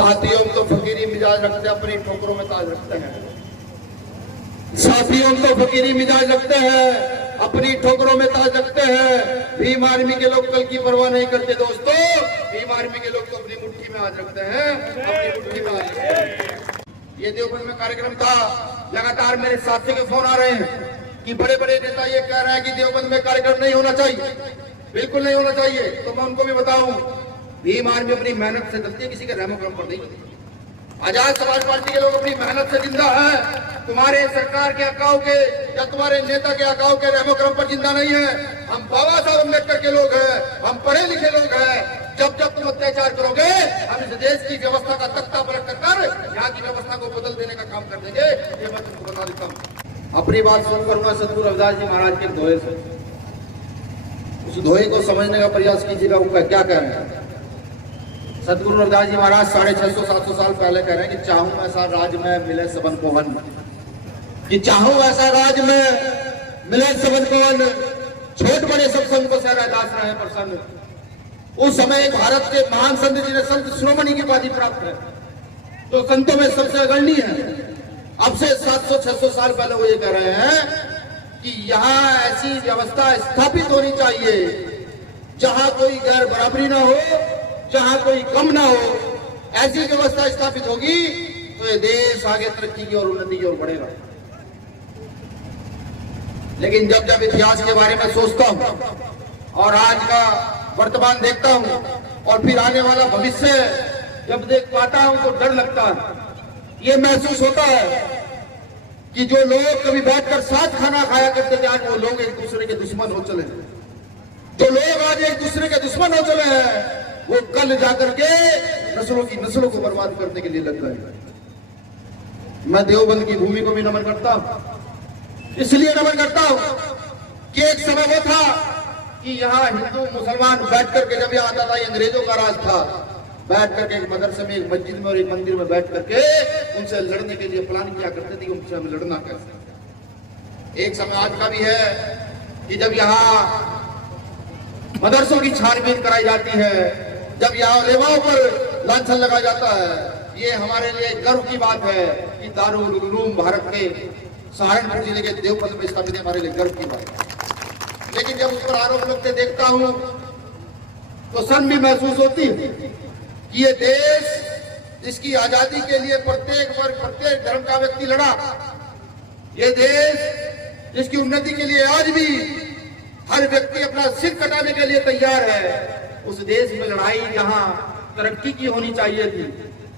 साथियों तो फकीरी मिजाज रखते हैं, अपनी ठोकरों में ताज रखते हैं। साथियों तो फकीरी मिजाज रखते हैं, अपनी ठोकरों में ताज रखते हैं। भीम आर्मी के लोग कल की परवाह नहीं करते दोस्तों। भीम आर्मी के लोग तो अपनी मुट्ठी में आज रखते हैं, अपनी मुट्ठी में आज रखते हैं। ये देवबंद में कार्यक्रम था, लगातार मेरे साथी के फोन आ रहे हैं कि बड़े बड़े नेता ये कह रहे हैं कि देवबंद में कार्यक्रम नहीं होना चाहिए, बिल्कुल नहीं होना चाहिए। तो मैं उनको भी बताऊं, भीम आर्मी अपनी मेहनत से चलती है, किसी के रहमो करम पर नहीं। आजाद समाज पार्टी के लोग अपनी मेहनत से जिंदा है। तुम्हारे सरकार के अकाओ के या तुम्हारे नेता के अकाओ के रहमो करम पर जिंदा नहीं है। हम बाबा साहब अम्बेडकर के लोग हैं, हम पढ़े लिखे लोग हैं। जब जब तुम अत्याचार करोगे, हम इस देश की व्यवस्था का तख्ता पलट कर यहाँ की व्यवस्था को बदल देने का काम कर देंगे। ये मैं तुमको बता देता हूँ। अपनी बात सुन करूंगा सतगुरु रविदास जी महाराज के दोहे से। उस दोहे को समझने का प्रयास कीजिएगा, वो क्या कह रहे हैं। सतगुरु रविदास जी महाराज 650-700 साल पहले कह रहे हैं कि चाहूं ऐसा राज में मिले सबन को वन, कि चाहूं ऐसा राज में मिले सबन को वन, छोट बड़े सब संत को सहरादास रहे प्रसन्न। उस समय भारत के महान संत जिन्हें संत शिरोमणि की उपाधि प्राप्त है, तो संतों में सबसे अग्रणी है। अब से 700-600 साल पहले वो ये कह रहे हैं कि यहाँ ऐसी व्यवस्था स्थापित होनी चाहिए जहां कोई गैर बराबरी ना हो, जहां कोई कम ना हो। ऐसी व्यवस्था स्थापित होगी तो ये देश आगे तरक्की की और उन्नति की ओर बढ़ेगा। लेकिन जब जब इतिहास के बारे में सोचता हूं और आज का वर्तमान देखता हूं और फिर आने वाला भविष्य जब देख पाता हूं तो डर लगता है। ये महसूस होता है कि जो लोग कभी बैठकर साथ खाना खाया करते थे, आज वो लोग एक दूसरे के दुश्मन हो चले हैं। जो लोग आज एक दूसरे के दुश्मन हो चले हैं, वो कल जाकर के नस्लों को बर्बाद करने के लिए लग गए। मैं देवबंद की भूमि को भी नमन करता हूं, इसलिए नमन करता हूं कि एक समय वो था कि यहाँ हिंदू मुसलमान बैठ करके, जब यहाँ आता था, अंग्रेजों का राज था, बैठ करके एक मदरसे में, एक मस्जिद में और एक मंदिर में बैठ करके उनसे लड़ने के लिए प्लान किया करते थे, उनसे हमें लड़ना कैसे। एक समय आज का भी है कि जब यहाँ मदरसों की छानबीन कराई जाती है, जब यहाँ उलेमाओं पर लांछन लगाया जाता है, ये हमारे लिए गर्व की बात है कि दारुल उलूम भारत के सहारनपुर जिले के देवबंद में स्थापित है, हमारे लिए गर्व की बात है। लेकिन जब उस पर आरोप लगते देखता हूं तो शर्म भी महसूस होती है कि ये देश जिसकी आजादी के लिए प्रत्येक वर्ग, प्रत्येक धर्म का व्यक्ति लड़ा, ये देश जिसकी उन्नति के लिए आज भी हर व्यक्ति अपना सिर कटाने के लिए तैयार है, उस देश में लड़ाई जहां तरक्की की होनी चाहिए थी,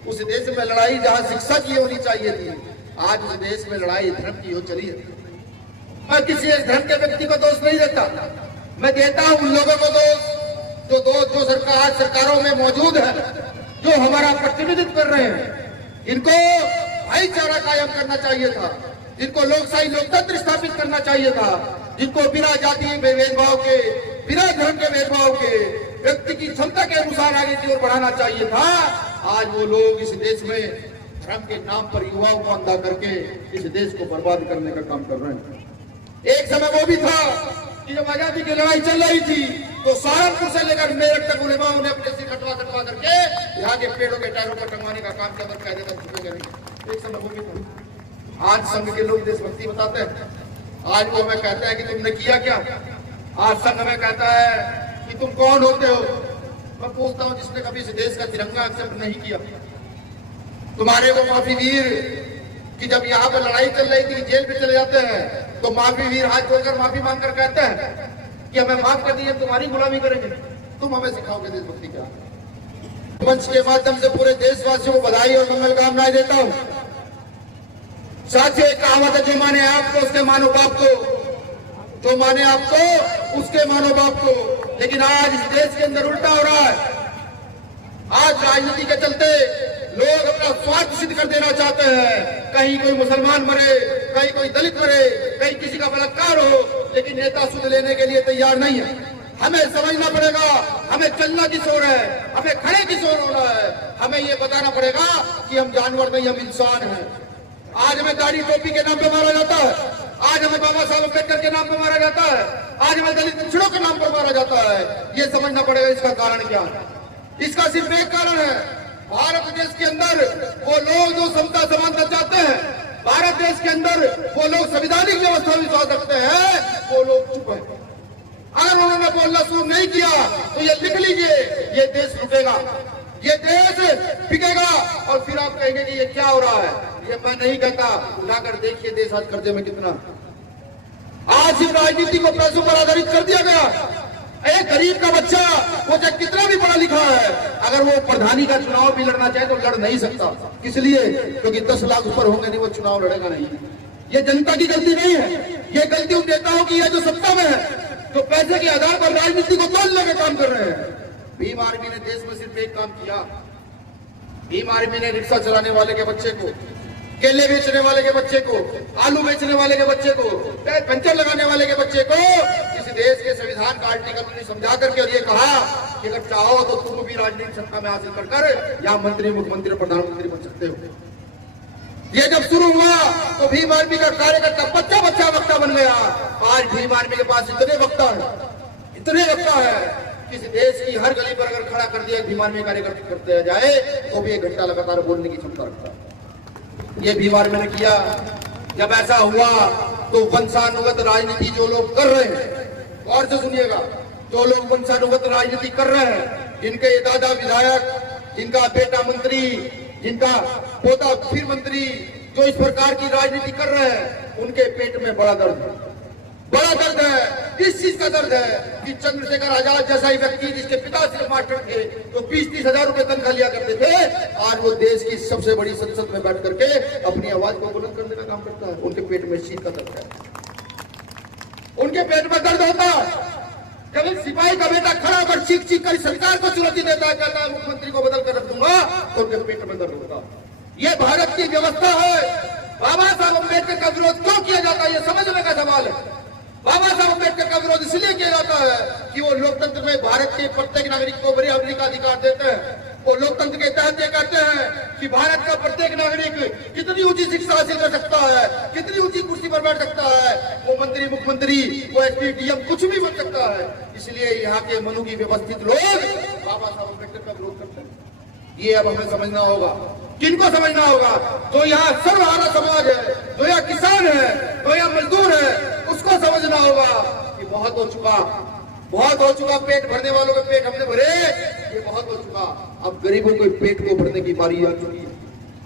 उस देश में लड़ाई जहां शिक्षा की होनी चाहिए थी, आज उस देश में लड़ाई धर्म की हो चली है। मैं किसी एक धर्म के व्यक्ति को दोष नहीं देता, मैं देता हूं उन लोगों को दोष जो सरकारों में मौजूद है, जो हमारा प्रतिनिधित्व कर रहे हैं। इनको भाईचारा कायम करना चाहिए था, जिनको लोकशाही लोकतंत्र स्थापित करना चाहिए था, जिनको बिना जाति भेदभाव के, बिना धर्म के भेदभाव के व्यक्ति की क्षमता के अनुसार आगे की ओर बढ़ाना चाहिए था। आज वो लोग इस देश में धर्म के नाम पर युवाओं को अंधा करके इस देश को बर्बाद करने का काम कर रहे हैं। एक समय वो भी था कि जब आजादी की लड़ाई चल रही थी तो सहारनपुर से लेकर मेरठ तक उलेमाओं ने अपने सिर कटवा करके यहाँ के पेड़ों के टायरों पर टंगवाने का काम किया, कायदे का झुकेंगे नहीं। एक समय वो भी था। आज संघ के लोग देशभक्ति बताते हैं, आज वो हमें कहता है कि तुमने किया क्या। आज संघ हमें कहता है कि तुम कौन होते हो। मैं पूछता हूँ, जिसने कभी इस देश का तिरंगा एक्सेप्ट नहीं किया, तुम्हारे वो माफी वीर कि जब यहाँ पर लड़ाई चल रही थी जेल में चले जाते हैं, तो माफी वीर हाथ जोड़कर माफी मांगकर कहते हैं कि हमें माफ कर दिए, तुम्हारी गुलामी करेंगे। तुम हमें सिखाओगे देशभक्ति क्या। मंच के माध्यम से पूरे देशवासियों को बधाई और मंगल कामनाएं देता हूँ। साथियों, एक कहावत है, जो माने आपको उसके मानो बाप को, जो माने आपको उसके मानो बाप को। लेकिन आज इस देश के अंदर उल्टा हो रहा है। आज राजनीति के चलते लोग अपना स्वार्थ सिद्ध कर देना चाहते हैं। कहीं कोई मुसलमान मरे, कहीं कोई दलित मरे, कहीं किसी का बलात्कार हो, लेकिन नेता सुध लेने के लिए तैयार नहीं है। हमें समझना पड़ेगा, हमें चलना किस ओर है, हमें खड़े किस ओर होना है। हमें ये बताना पड़ेगा कि हम जानवर नहीं, हम इंसान हैं। आज हमें दाढ़ी टोपी के नाम पे मारा जाता है, आज हमें बाबा साहब अम्बेडकर के नाम पे मारा जाता है, आज हमें दलित पिछड़ों के नाम पर मारा जाता है। ये समझना पड़ेगा इसका कारण क्या है। इसका सिर्फ एक कारण है, भारत देश के अंदर वो लोग जो समता समानता चाहते हैं, भारत देश के अंदर वो लोग संवैधानिक व्यवस्था में विश्वास रखते हैं, वो लोग चुप है। अगर उन्होंने बोलना शुरू नहीं किया तो ये लिख लीजिए, ये देश रुकेगा, ये देश बिकेगा। और फिर आप कहेंगे कि ये क्या हो रहा है। ये मैं नहीं कहता, उठाकर देखिए देश आज कर्जे में कितना। आज इस राजनीति को पैसों पर आधारित कर दिया गया। एक गरीब का बच्चा वो चाहे कितना भी पढ़ा लिखा है, अगर वो प्रधानी का चुनाव भी लड़ना चाहे तो लड़ नहीं सकता। इसलिए क्योंकि 10 लाख ऊपर होंगे नहीं, वो चुनाव लड़ेगा नहीं। ये जनता की गलती नहीं है, ये गलती उन नेताओं की है जो सत्ता में है, जो पैसे के आधार पर राजनीति को तोड़ने का काम कर रहे हैं। भीम आर्मी ने देश में सिर्फ एक काम किया। भीम आर्मी ने रिक्शा चलाने वाले के बच्चे को, केले बेचने वाले के बच्चे को, आलू बेचने वाले के बच्चे को, पंचर लगाने वाले के बच्चे को इस देश के संविधान का आर्टिकल समझा करके और ये कहा कि अगर चाहो तो तुम भी राजनीतिक सत्ता में हासिल कर या मंत्री, मुख्यमंत्री, प्रधानमंत्री बन सकते हो। ये जब शुरू हुआ तो भीम आर्मी का कार्यकर्ता बच्चा बच्चा वक्ता बन गया। आज भीम आर्मी के पास इतने वक्ता है कि इस देश की हर गली पर अगर खड़ा कर दिया भीम आर्मी कार्यकर्ता करते जाए तो भी 1 घंटा लगातार बोलने की क्षमता रखता है। ये भीम आर्मी ने किया। जब ऐसा हुआ तो वंशानुगत राजनीति जो लोग कर रहे हैं, और से सुनिएगा, जो लोग वंशानुगत राजनीति कर रहे हैं, जिनके दादा विधायक, जिनका बेटा मंत्री, जिनका पोता फिर मंत्री, जो इस प्रकार की राजनीति कर रहे हैं, उनके पेट में बड़ा दर्द है। इस चीज का दर्द है कि चंद्रशेखर आजाद जैसा ही व्यक्ति, जिसके पिता सिर्फ मास्टर थे, तो 20-30 हजार रुपए तनख्वाह लिया करते थे, आज वो देश की सबसे बड़ी संसद में बैठ करके अपनी आवाज को बुलंद करने का काम करता है। उनके पेट में शीत का दर्द है, उनके पेट में दर्द होता है। जब एक सिपाही का बेटा खड़ा होकर चीख चीख कर सरकार को चुनौती देता है, कहता है मुख्यमंत्री को बदल कर रख दूंगा, तो उनके पेट में दर्द होता है। ये भारत की व्यवस्था है। बाबा साहब अम्बेडकर का विरोध क्यों किया जाता है, ये समझने का सवाल है। बाबा साहब अम्बेडकर का विरोध इसलिए किया जाता है कि वो लोकतंत्र में भारत के प्रत्येक नागरिक को बराबरी का अधिकार देते हैं। वो लोकतंत्र के तहत ये कहते हैं कि भारत का प्रत्येक नागरिक कितनी ऊंची शिक्षा हासिल कर सकता है, कितनी ऊंची कुर्सी पर बैठ सकता है, वो मंत्री, मुख्यमंत्री, वो एसपी, डीएम कुछ भी बन सकता है। इसलिए यहाँ के मनु की व्यवस्थित लोग बाबा साहब अम्बेडकर का विरोध करते हैं। ये अब हमें समझना होगा। किनको समझना होगा? जो यहाँ सर्वहारा समाज है, जो यहाँ किसान है, जो यहाँ मजदूर है, उसको समझना होगा कि बहुत हो चुका। पेट भरने वालों के पेट हमने भरे, ये बहुत हो चुका। अब गरीबों के पेट को भरने की बारी आ चुकी है।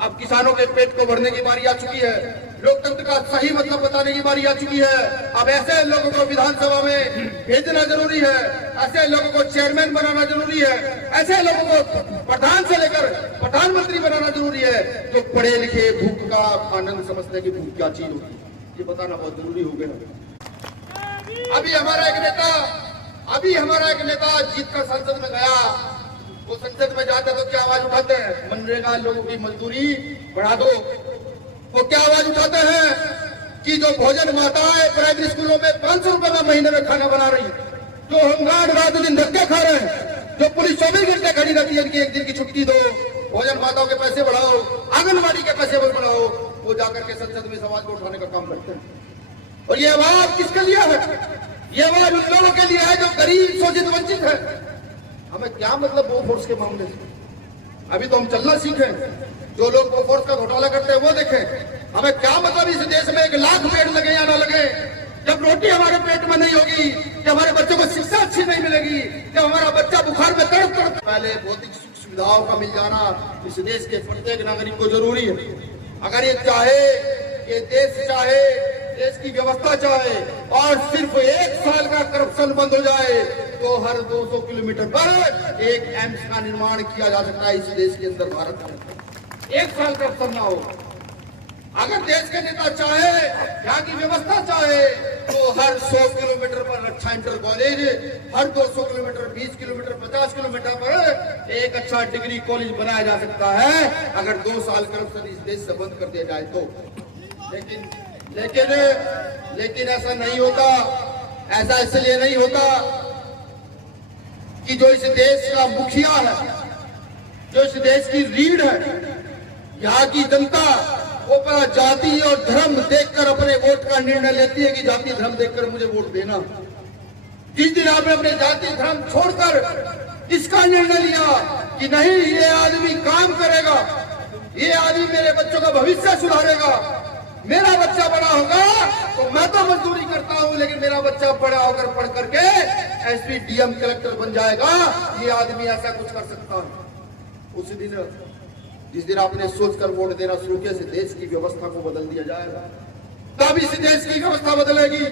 अब किसानों के पेट को भरने की बारी आ चुकी है। लोकतंत्र का सही मतलब बताने की बारी आ चुकी है। अब ऐसे लोगों को विधानसभा में भेजना जरूरी है, ऐसे लोगों को चेयरमैन बनाना जरूरी है, ऐसे लोगों को प्रधान से लेकर प्रधानमंत्री बनाना जरूरी है, जो पढ़े लिखे भूख का आनंद समझते कि भूख क्या चीज होती है, ये बताना बहुत जरूरी हो गया। अभी हमारा एक नेता जीतकर संसद में गया। वो संसद में जाते तो क्या आवाज उठाते हैं? मनरेगा लोगों की मजदूरी बढ़ा दो। वो क्या आवाज उठाते हैं कि जो भोजन माताएं प्राइमरी स्कूलों में 500 रुपए में महीने में खाना बना रही, जो होमगार्ड रात दिन धक्के खा रहे हैं, जो पुलिस 24 घंटे खड़ी रहती है, इनकी 1 दिन की छुट्टी दो, भोजन माताओं के पैसे बढ़ाओ, आंगनबाड़ी के पैसे बढ़ाओ, वो जाकर के संसद में समाज को उठाने का काम करते हैं। और ये आवाज किसके लिए है? ये आवाज उन लोगों के लिए है जो गरीब, शोषित, वंचित है। हमें क्या मतलब वो फोर्स के मामले से? अभी तो हम चलना सीखें, जो लोग वो फोर्स का घोटाला करते हैं वो देखें। हमें क्या मतलब इस देश में 1 लाख पेड़ लगे या ना लगे, जब रोटी हमारे पेट में नहीं होगी, जब हमारे बच्चों को शिक्षा अच्छी नहीं मिलेगी, जब हमारा बच्चा बुखार में तड़प पहले भौतिक सुख सुविधाओं का मिल जाना इस देश के प्रत्येक नागरिक को जरूरी है। अगर ये चाहे, ये देश चाहे, देश की व्यवस्था चाहे और सिर्फ 1 साल का करप्शन बंद हो जाए तो हर 200 किलोमीटर पर एक एम्स का निर्माण किया जा सकता है इस देश के अंदर, भारत में। 1 साल करप्शन ना हो। अगर देश के नेता चाहे, यहाँ की व्यवस्था चाहे, तो हर 100 किलोमीटर पर रक्षा इंटर कॉलेज, हर 200 किलोमीटर, 20 किलोमीटर, 50 किलोमीटर पर एक अच्छा डिग्री कॉलेज बनाया जा सकता है, अगर 2 साल करप्शन इस देश से बंद कर दिया जाए तो। लेकिन ऐसा नहीं होता। ऐसा इसलिए नहीं होता कि जो इस देश का मुखिया है, जो इस देश की रीढ़ है, यहाँ की जनता वो अपना जाति और धर्म देखकर अपने वोट का निर्णय लेती है कि जाति धर्म देखकर मुझे वोट देना। जिस दिन आपने अपने जाति धर्म छोड़कर इसका निर्णय लिया कि नहीं, ये आदमी काम करेगा, ये आदमी मेरे बच्चों का भविष्य सुधारेगा। मेरा बच्चा बड़ा होगा तो मैं तो मजदूरी करता हूं, लेकिन मेरा बच्चा बड़ा होकर पढ़ करके एसपी, डीएम, कलेक्टर बन जाएगा। ये आदमी ऐसा कुछ कर सकता है। उस दिन, जिस दिन आपने सोचकर वोट देना शुरू किया, इस देश की व्यवस्था को बदल दिया जाएगा, तब इस देश की व्यवस्था बदलेगी,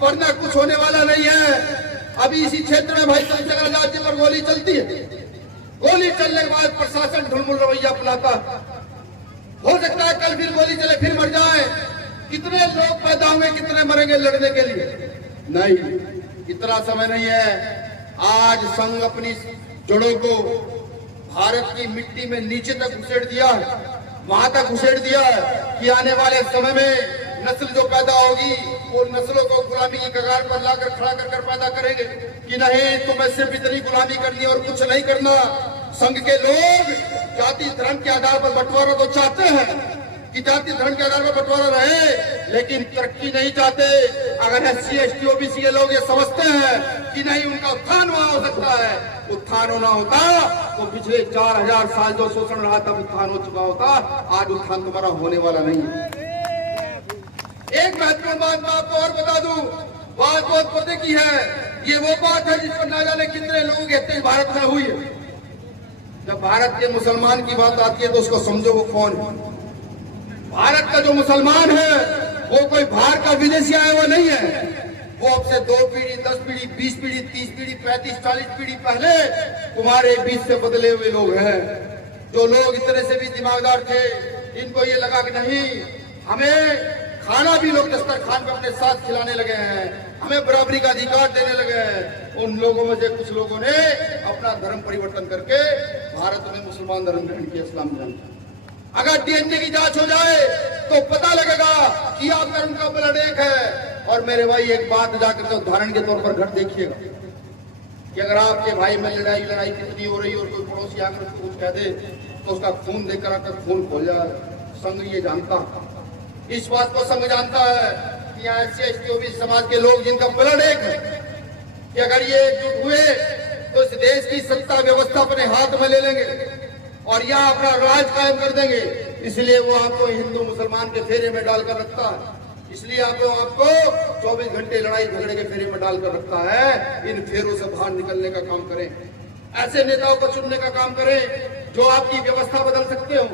वरना कुछ होने वाला नहीं है। अभी इसी क्षेत्र में भाई चंद्रशेखर आजाद जी पर गोली चलती है। गोली चलने के बाद प्रशासन ढुलमुल रवैया अपनाता। हो सकता है कल फिर गोली चले, फिर मर जाए। कितने लोग पैदा होंगे, कितने मरेंगे लड़ने के लिए? नहीं, इतना समय नहीं है। आज संघ अपनी जड़ों को भारत की मिट्टी में नीचे तक घुसेड़ दिया है, वहां तक घुसेड़ दिया है कि आने वाले समय में नस्ल जो पैदा होगी वो नस्लों को गुलामी की कगार पर लाकर खड़ा कर पैदा करेंगे कि नहीं, तुम्हें सिर्फ इतनी गुलामी करनी और कुछ नहीं करना। संघ के लोग जाति धर्म के आधार पर बंटवारा तो चाहते हैं कि जाति धर्म के आधार पर बंटवारा रहे, लेकिन तरक्की नहीं चाहते। अगर SC, ST, OBC के लोग ये समझते हैं कि नहीं, उनका उत्थान वहां हो सकता है, उत्थान होना होता तो पिछले 4000 साल जो शोषण रहा तब उत्थान हो चुका होता। आज उत्थान तुम्हारा होने वाला नहीं है। एक महत्वपूर्ण बात मैं आपको और बता दूं, बात बहुत पते की है। ये वो बात है जिस पर ना जाने कितने लोगों की हत्या भारत में हुई है। जब भारत के मुसलमान की बात आती है तो उसको समझो वो कौन है। भारत का जो मुसलमान है वो कोई बाहर का विदेशी आया हुआ नहीं है। वो अब से 2 पीढ़ी, 10 पीढ़ी, 20 पीढ़ी, 30 पीढ़ी, 35, 40 पीढ़ी पहले तुम्हारे बीच से बदले हुए लोग हैं। जो लोग इतने से भी दिमागदार थे, इनको ये लगा कि नहीं, हमें खाना भी लोग दस्तरखान पे अपने साथ खिलाने लगे हैं, हमें बराबरी का अधिकार देने लगे हैं। उन लोगों में से कुछ लोगों ने अपना धर्म परिवर्तन करके भारत में मुसलमान धर्म ग्रहण किया, इस्लाम ग्रहण किया। अगर DNA की जांच हो जाए तो पता लगेगा कि आप धर्म का ब्लड एक है। और मेरे भाई, एक बात जाकर के उदाहरण के तौर पर घर देखिएगा कि अगर आपके भाई में लड़ाई कितनी हो रही है और कोई पड़ोसी आकर कुछ कह दे तो उसका खून देखकर आपका खून खोल जाए। संघ ये जानता, इस बात को संघ जानता है कि यहाँ SC, ST, OBC समाज के लोग जिनका ब्लड एक है, कि अगर ये एकजुट हुए तो इस देश की सत्ता व्यवस्था अपने हाथ में ले लेंगे और यहाँ अपना राज कायम कर देंगे। इसलिए वो आपको हिंदू मुसलमान के फेरे में डालकर रखता है। इसलिए आपको 24 घंटे लड़ाई झगड़े के फेरे में डालकर रखता है। इन फेरों से बाहर निकलने का काम करें, ऐसे नेताओं को चुनने का काम करें जो आपकी व्यवस्था बदल सकते हो।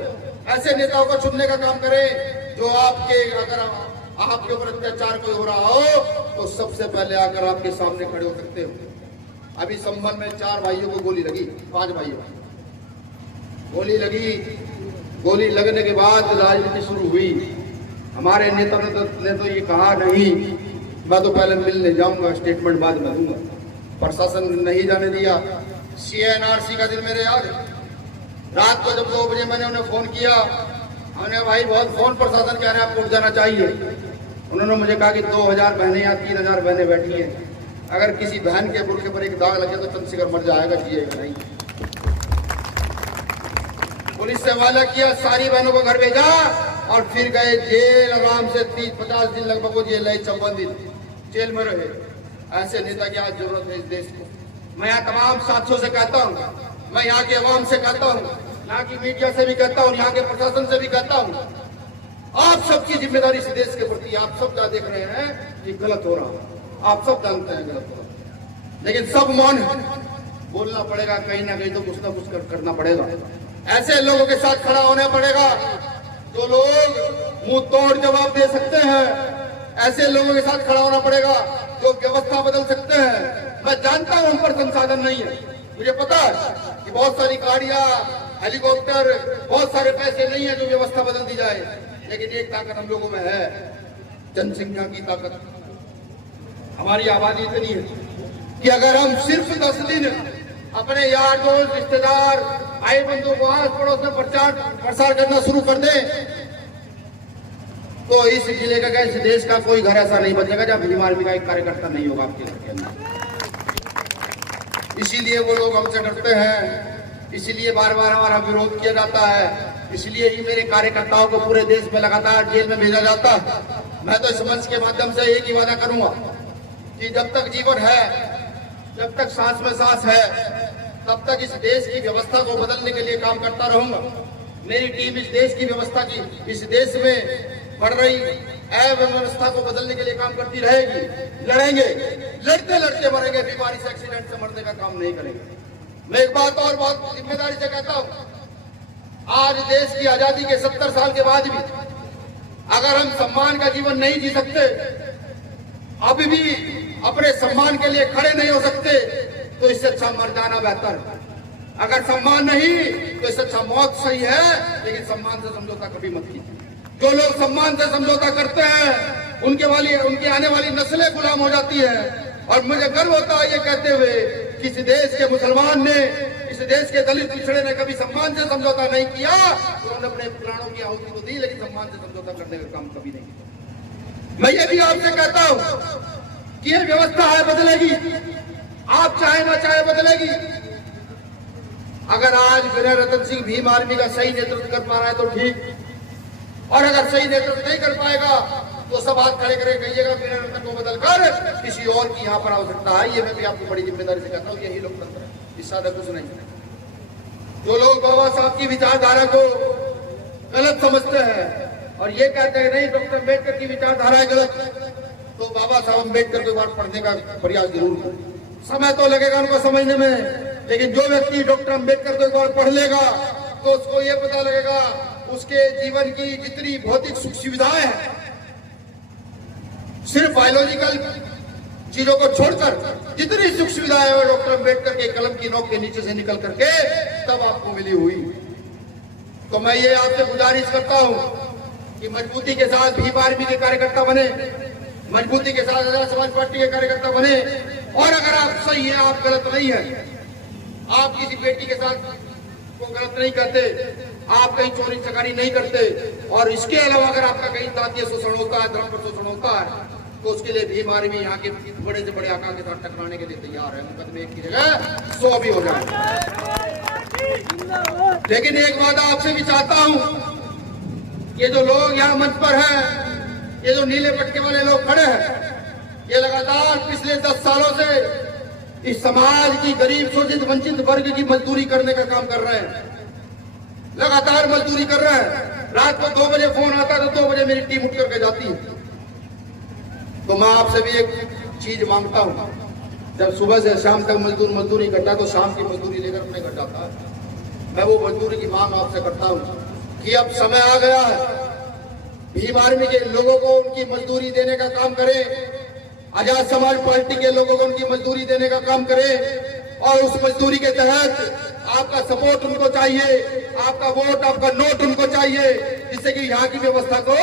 ऐसे नेताओं को चुनने का काम करें जो अगर आपके ऊपर अत्याचार कोई हो रहा हो तो सबसे पहले आकर आपके सामने खड़े हो सकते हो। अभी संबल में 4 भाइयों को गोली लगी, 5 भाइयों गोली लगी। गोली लगने के बाद राजनीति शुरू हुई। हमारे नेता ने तो ये कहा नहीं, मैं तो पहले मिलने जाऊंगा, स्टेटमेंट बाद में दूंगा। प्रशासन ने नहीं जाने दिया। CNRC का दिन मेरे याद, रात को जब 2 बजे मैंने उन्हें फोन किया, हमने भाई बहुत फोन प्रशासन कह रहे हैं आपको उठ जाना चाहिए। उन्होंने मुझे कहा कि 2000 बहनें या 3000 बहनें बैठी हैं, अगर किसी बहन के बुरखे पर एक दाग लगे तो चंद्रशेखर मर जाएगा, जिएगा नहीं। पुलिस से वादा किया, सारी बहनों को घर भेजा और फिर गए जेल। आराम से 30-50 दिन लगभग वो जेल रहे, 54 दिन जेल में रहे। ऐसे नेता की आज जरूरत है इस देश को। मैं यहाँ तमाम साथियों से कहता हूँ, मैं यहाँ के अवाम से कहता हूँ, यहाँ की मीडिया से भी कहता हूँ, यहाँ के प्रशासन से भी कहता हूँ, आप सबकी जिम्मेदारी इस देश के प्रति। आप सब क्या देख रहे हैं कि गलत हो रहा है, आप सब जानते हैं गलत हो रहा है, लेकिन सब मौन है। बोलना पड़ेगा, कहीं ना कहीं तो कुछ ना कुछ करना पड़ेगा। ऐसे लोगों के साथ खड़ा होना पड़ेगा जो लोग मुंह तोड़ जवाब दे सकते हैं। ऐसे लोगों के साथ खड़ा होना पड़ेगा जो व्यवस्था बदल सकते हैं। मैं जानता हूं हम पर संसाधन नहीं है, मुझे पता है कि बहुत सारी गाड़ियां, हेलीकॉप्टर, बहुत सारे पैसे नहीं है जो व्यवस्था बदल दी जाए, लेकिन एक ताकत हम लोगों में है, जनसंख्या की ताकत। हमारी आबादी इतनी है कि अगर हम सिर्फ 10 दिन अपने यार दोस्त, रिश्तेदार, भाई बंधु को आस पड़ोस में प्रसार करना शुरू कर दें तो इस जिले का, इस देश का कोई घर ऐसा नहीं बचेगा जब भीम आर्मी का एक कार्यकर्ता नहीं होगा आपके घर के अंदर। इसीलिए वो लोग हमसे डरते हैं, इसीलिए बार बार हमारा विरोध किया जाता है, इसलिए ही मेरे कार्यकर्ताओं को पूरे देश में लगातार जेल में भेजा जाता है। मैं तो इस मंच के माध्यम से एक ही वादा करूंगा कि जब तक जीवन है, जब तक सांस में सांस है, तब तक इस देश की व्यवस्था को बदलने के लिए काम करता रहूंगा। मेरी टीम इस देश की व्यवस्था की, इस देश में बढ़ रही अव्यवस्था को बदलने के लिए काम करती रहेगी। लड़ेंगे, लड़ते लड़ते मरेंगे, बीमारी से, एक्सीडेंट से मरने का काम नहीं करेंगे। मैं एक बात और बहुत जिम्मेदारी से कहता हूं, आज देश की आजादी के 70 साल के बाद भी अगर हम सम्मान का जीवन नहीं जी सकते, अभी भी अपने सम्मान के लिए खड़े नहीं हो सकते, तो इससे अच्छा मर जाना बेहतर है। अगर सम्मान नहीं तो इससे अच्छा मौत सही है, लेकिन सम्मान से समझौता कभी मत कीजिए। जो लोग सम्मान से समझौता करते हैं उनकी आने वाली नस्लें गुलाम हो जाती है। और मुझे गर्व होता है ये कहते हुए कि इस देश के मुसलमान ने, इस देश के दलित पिछड़े ने कभी सम्मान से समझौता नहीं किया। उन्होंने अपने प्राणों की आहुति को दी, लेकिन सम्मान से समझौता करने का काम कभी नहीं किया। मैं ये भी आपसे कहता हूं कि ये व्यवस्था है, बदलेगी, आप चाहे ना चाहे बदलेगी। अगर आज विनय रतन सिंह भीम आर्मी का सही नेतृत्व कर पा रहा है तो ठीक, और अगर सही नेतृत्व नहीं कर पाएगा तो सब हाथ खड़े करके कहिएगा विनय रतन को बदलकर किसी और की यहाँ पर आवश्यकता है। ये मैं भी आपको बड़ी जिम्मेदारी से कहता हूँ, यही लोकतंत्र है, इससे ज्यादा कुछ नहीं। जो लोग बाबा साहब की विचारधारा को गलत समझते हैं और ये कहते हैं नहीं डॉक्टर अम्बेडकर की विचारधारा है गलत, तो बाबा साहब अम्बेडकर को एक बार पढ़ने का प्रयास जरूर करें। समय तो लगेगा उनको समझने में, लेकिन जो व्यक्ति डॉक्टर अम्बेडकर को एक बार पढ़ लेगा तो उसको ये पता लगेगा उसके जीवन की जितनी भौतिक सुख सुविधाएं हैं, सिर्फ बायोलॉजिकल चीजों को छोड़कर जितनी सुख सुविधाएं हैं डॉक्टर अम्बेडकर के कलम की नोक के नीचे से निकल करके तब आपको मिली हुई। तो मैं ये आपसे गुजारिश करता हूं कि मजबूती के साथ भीम आर्मी के कार्यकर्ता बने, मजबूती के साथ आजाद समाज पार्टी के कार्यकर्ता बने। और अगर आप सही है, आप गलत नहीं है, आप किसी बेटी के साथ को गलत नहीं करते, आप कहीं चोरी चकारी नहीं करते, और इसके अलावा अगर आपका कहीं जातीय शोषण होता है, धर्म पर शोषण होता है, तो उसके लिए भीम आर्मी यहाँ के बड़े से बड़े आका के साथ टकराने के लिए तैयार है। मुकदमे एक की जगह 100 भी हो जाए। लेकिन एक बात आपसे भी चाहता हूं, ये जो लोग यहाँ मंच पर हैं, ये जो नीले पटके वाले लोग खड़े हैं, ये लगातार पिछले 10 सालों से इस समाज की गरीब शोषित वंचित वर्ग की मजदूरी करने का काम कर रहे हैं, लगातार मजदूरी कर रहे हैं। रात को 2 बजे फोन आता है तो 2 बजे मेरी टीम उठ करके जाती है। तो मैं आपसे भी एक चीज मांगता हूं, जब सुबह से शाम तक मजदूर मजदूरी करता है तो शाम की मजदूरी लेकर अपने घर जाता है। मैं वो मजदूरी की मांग आपसे करता हूं कि अब समय आ गया है, भीम आर्मी के लोगों को उनकी मजदूरी देने का काम करें, आजाद समाज पार्टी के लोगों को उनकी मजदूरी देने का काम करें, और उस मजदूरी के तहत आपका सपोर्ट उनको चाहिए, आपका वोट, आपका नोट उनको चाहिए, जिससे कि यहाँ की व्यवस्था को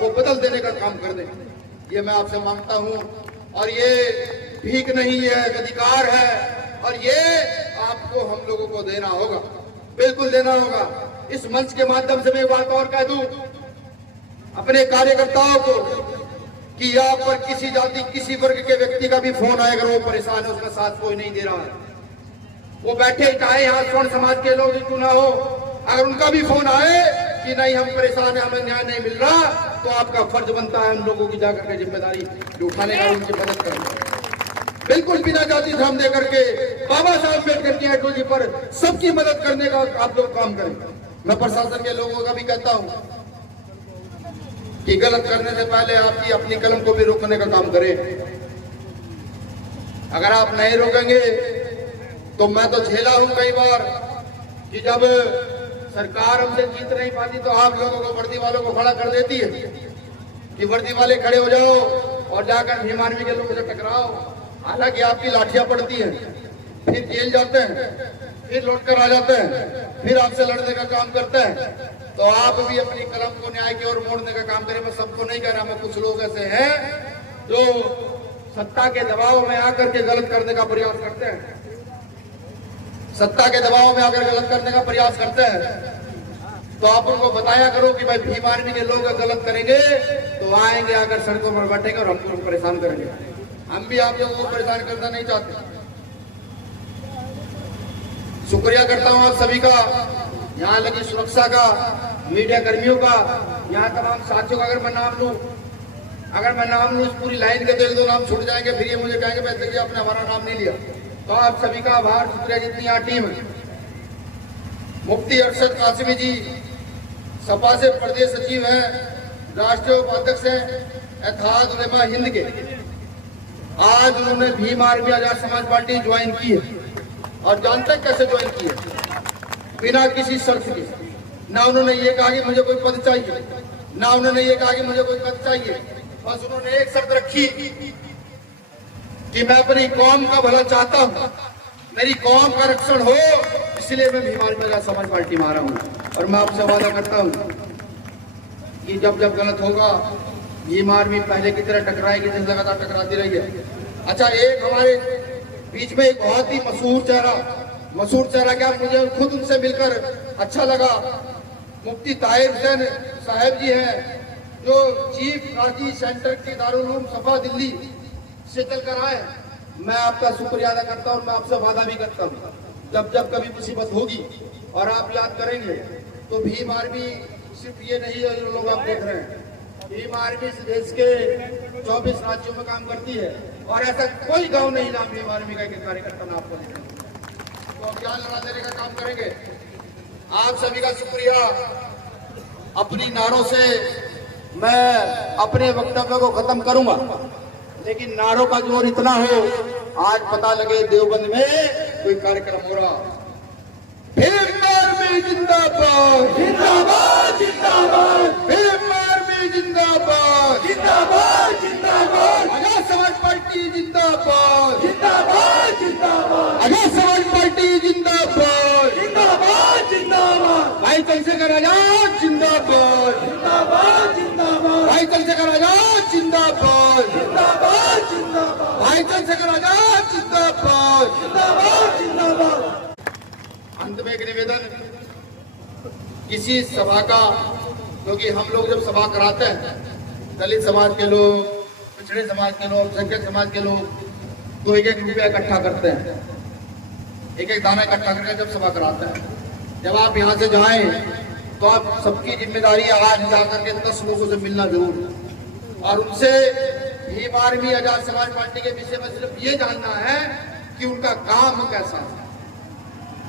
वो बदल देने का काम कर दें। ये मैं आपसे मांगता हूँ, और ये भीख नहीं है, अधिकार है, और ये आपको हम लोगों को देना होगा, बिल्कुल देना होगा। इस मंच के माध्यम से मैं बात और कह दूं अपने कार्यकर्ताओं को कि यहाँ पर किसी जाति, किसी वर्ग के व्यक्ति का भी फोन आए, अगर वो परेशान है, उसका साथ कोई नहीं दे रहा है, वो बैठे चाहे यहाँ स्वर्ण समाज के लोग क्यों ना हो, अगर उनका भी फोन आए कि नहीं हम परेशान है, हमें न्याय नहीं मिल रहा, तो आपका फर्ज बनता है उन लोगों की जाकर के जिम्मेदारी उठाने का, उनकी मदद करना, बिल्कुल बिना जाति धर्म दे करके बाबा साहब अम्बेडकर की आइडियोलॉजी पर सबकी मदद करने का आप लोग काम करें। मैं प्रशासन के लोगों का भी कहता हूँ कि गलत करने से पहले आपकी अपनी कलम को भी रोकने का काम करें। अगर आप नहीं रोकेंगे तो मैं तो झेला हूं कई बार कि जब सरकार हमसे जीत नहीं पाती तो आप लोगों को, वर्दी वालों को खड़ा कर देती है कि वर्दी वाले खड़े हो जाओ और जाकर भीम आर्मी के लोगों से टकराओ। हालांकि आपकी लाठियां पड़ती हैं, फिर जेल जाते हैं, फिर लौट कर आ जाते हैं, फिर आपसे लड़ने का काम करते हैं। तो आप भी अपनी कलम को न्याय की ओर मोड़ने का काम करें। मैं सबको नहीं कह रहा, मैं कुछ लोग ऐसे हैं जो सत्ता के दबाव में आकर के गलत करने का प्रयास करते हैं, सत्ता के दबाव में आकर गलत करने का प्रयास करते हैं। तो आप उनको बताया करो कि भाई भीम आर्मी के लोग गलत करेंगे तो आएंगे, आकर सड़कों पर बैठेंगे और हमको परेशान करेंगे। हम भी आप लोगों को परेशान करना नहीं चाहते। शुक्रिया करता हूं आप सभी का, यहाँ लगी सुरक्षा का, मीडिया कर्मियों का, यहाँ तमाम साथियों का। अगर मैं नाम लूं इस पूरी लाइन के तो 1-2 नाम छूट जाएंगे, फिर ये मुझे कहेंगे भाई देखिए आपने हमारा नाम नहीं लिया। तो आप सभी का आभार, शुक्रिया जितनी यहाँ टीम है। मुफ्ती अरशद कासिमी जी सपा से प्रदेश सचिव हैं, राष्ट्रीय उपाध्यक्ष हैं इत्तेहाद उलेमा हिंद के। आज उन्होंने Bhim army Azad Samaj party join की है और जानते कैसे ज्वाइन की है? बिना किसी शर्त के। ना उन्होंने ये कहा कि मुझे कोई पद चाहिए, ना उन्होंने ये कहा कि मुझे कोई पद चाहिए। बस उन्होंने एक शर्त रखी कि मैं अपनी कौम का भला चाहता हूँ, मेरी कौम का रक्षण हो, इसलिए मैं भीम आर्मी आजाद समाज पार्टी में आ रहा हूँ। और मैं आपसे वादा करता हूँ कि जब जब गलत होगा भीम आर्मी पहले की तरह टकराएगी, जैसे लगातार टकराती रही है। अच्छा, एक हमारे बीच में एक बहुत ही मशहूर चेहरा क्या, मुझे खुद उनसे मिलकर अच्छा लगा, मुफ्ती ताहिर हुसैन साहब जी हैं, जो चीफ काजी सेंटर की दारुल उलूम सफा दिल्ली से चल कर आए। मैं आपका शुक्रिया अदा करता हूँ, मैं आपसे वादा भी करता हूँ जब जब कभी मुसीबत होगी और आप याद करेंगे तो भीम आर्मी सिर्फ ये नहीं है जो लोग आप देख रहे हैं, भीम आर्मी इस देश के 24 राज्यों में काम करती है और ऐसा कोई गांव नहीं जहाँ भीम आर्मी का एक कार्यकर्ता ना आपको देखें। तो अभियान लड़ा देने का काम करेंगे। आप सभी का शुक्रिया। अपनी नारों से मैं अपने वक्तव्य को खत्म करूंगा, लेकिन नारों का जोर इतना हो, आज पता लगे देवबंद में कोई कार्यक्रम हो रहा। भीम आर्मी जिंदाबाद, जिंदाबाद, जिंदाबाद, भीम आर्मी जिंदाबाद, जिंदाबाद, जिंदाबाद, आजाद समाज पार्टी जिंदाबाद, जिंदाबाद, जिंदाबाद, आजाद समाज पार्टी जिंदाबाद, जिंदाबाद, जिंदाबाद, भाई चंद्रशेखर आजाद जिंदाबाद, जिंदाबाद, जिंदाबाद, भाई चंद्रशेखर आजाद जिंदाबाद, जिंदाबाद, जिंदाबाद, भाई चंद्रशेखर आजाद जिंदाबाद, जिंदाबाद, जिंदाबाद। अंत में एक निवेदन, किसी सभा का, क्योंकि हम लोग जब सभा कराते हैं, दलित समाज के लोग, पिछड़े समाज के लोग, अल्पसंख्यक समाज के लोग, तो एक एक रुपया इकट्ठा करते हैं, एक एक दाना इकट्ठा करके जब सभा कराते हैं। जब आप यहाँ से जाएं तो आप सबकी जिम्मेदारी आज जाकर के 10 लोगों से मिलना जरूर, और उनसे भीम आर्मी आजाद समाज पार्टी के विषय में सिर्फ ये जानना है कि उनका काम कैसा है।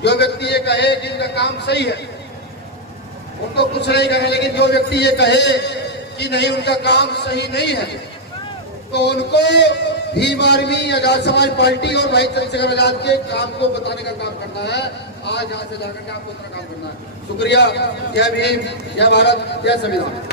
जो व्यक्ति ये कहे कि इनका काम सही है, उनको कुछ नहीं करना, लेकिन जो व्यक्ति ये कहे कि नहीं उनका काम सही नहीं है, तो उनको भीम आर्मी आजाद समाज पार्टी और भाई चंद्रशेखर आजाद के काम को बताने का काम करना है। आज यहाँ से जाकर के आपको इतना काम करना है। शुक्रिया। जय भीम, जय भारत, जय संविधान।